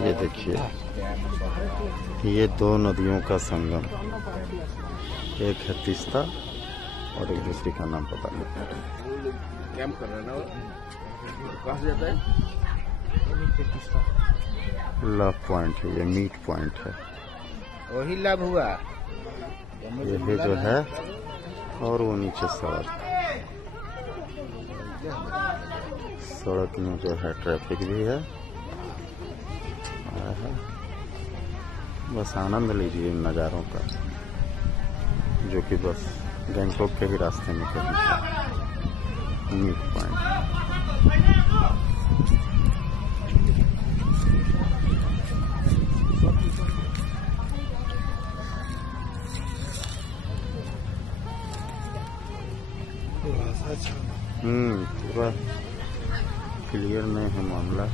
ये देखिए, ये दो नदियों का संगम, एक है तीस्ता और एक दूसरी का नाम पता नहीं। कैंप कर रहे हैं कहाँ से जाता है? लव पॉइंट है, ये मीट पॉइंट है, वही लाभ हुआ। ये जो है, और वो नीचे सड़क में जो है ट्रैफिक भी है। बस आनंद लीजिए इन नज़ारों का, जो कि बस गैंगटॉक के ही रास्ते में कहीं है मीट पॉइंट। पूरा क्लियर नहीं है मामला।